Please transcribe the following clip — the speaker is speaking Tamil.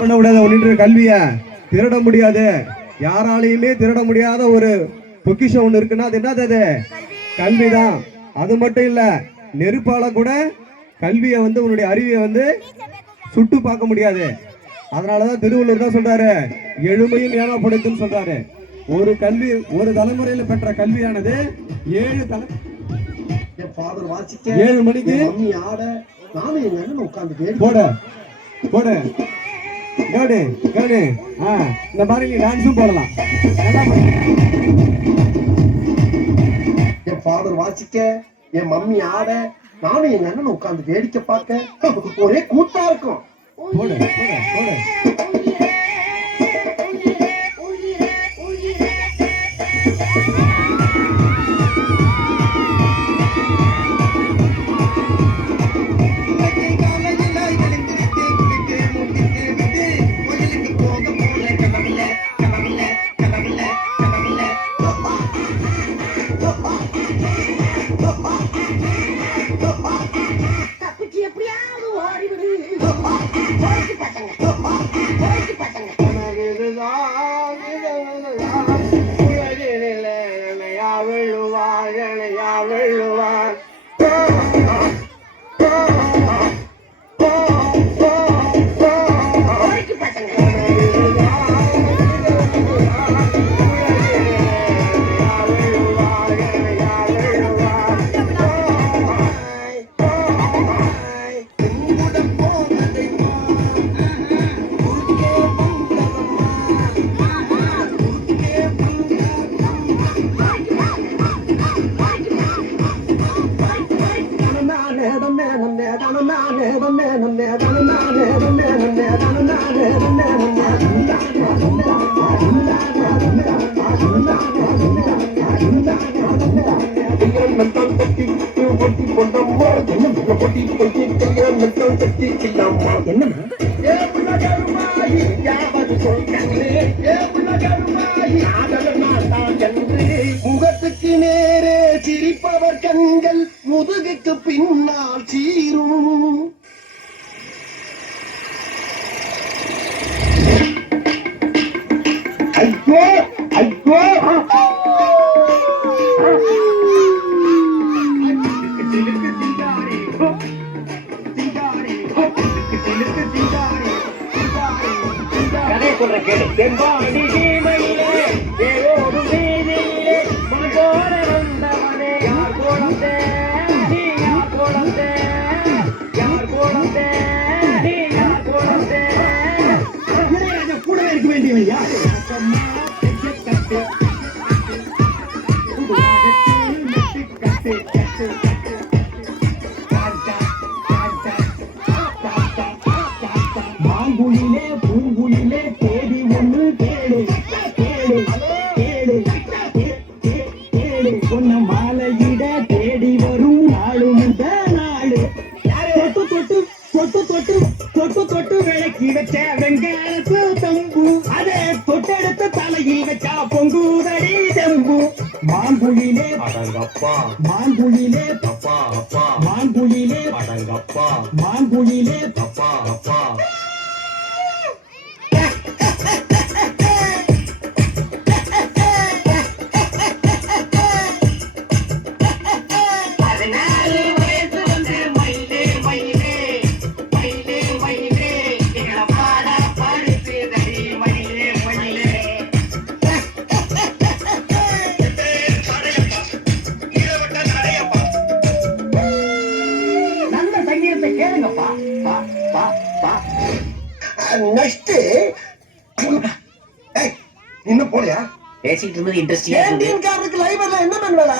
பண்ண முடியாத ஒன்று கல்விய திருட முடியாது, யாராலையுமே திருட முடியாத ஒரு பொக்கிஷம் ஒண்ணு இருக்குன்னா அது என்னது? அது கல்விதான். அது மட்டும் இல்ல, நெருப்பால கூட கல்வியை உன்னுடைய அறிவியை சுட்டு பார்க்க முடியாது. அதனாலதான் திருவள்ளுவர் தான் சொல்றாரு, எழுமையும் ஏமாப்படுத்துன்னு சொல்றாரு. ஒரு கல்வி, ஒரு தலைமுறையில பெற்ற கல்வியானது 7 மணிக்கு போட போட கேடு கேடு. இந்த மாதிரி நீ டான்ஸும் போடலாம். என் ஃபாதர் வாசிக்க, என் மம்மி ஆட, நானும் எங்க அண்ணன் உட்கார்ந்து வேடிக்கை பார்க்க ஒரே கூட்டா இருக்கும். போட போட போட. முகத்துக்கு நேரே சிரிப்பவர் கண்கள் முதுகுக்கு பின்னால் சீரும். ஐயோ ஐயோ கதை சொல்ற கேடு. தென்பாண்டி சீமையிலே தேவோடு வீதியிலே மனதோட வந்தவனே, யார் குழந்தை நீ, யார் குழந்தை, யார் குழந்தை நீ, யார் குழந்தை. கூட இருக்க வேண்டியவன் யார்? மாங்குயிலே பூங்குயிலே தேடி ஒன்று கேடு கேடு கேடு கேடு. சொன்ன மாலையிட தேடி வரும் நாடு முத நாடு. தொட்டு தொட்டு தொட்டு தொட்டு தொட்டு தொட்டு விளக்கி வச்ச வெங்காயத்து தம்பு, அதே தொட்டெடுத்து தலையில் வச்சா பொங்குதடி தம்பு. மாங்குயிலே அடங்கப்பா, மாங்குயிலே அப்பா அப்பா, மாங்குயிலே அடங்கப்பா, மாங்குயிலே அப்பா அப்பா. நெக்ஸ்ட் இன்னும் போலையா? பேசிட்டு இருந்தது இன்ட்ரெஸ்டிங்கா இருக்கு. லைவ் என்ன மேன் வேலை?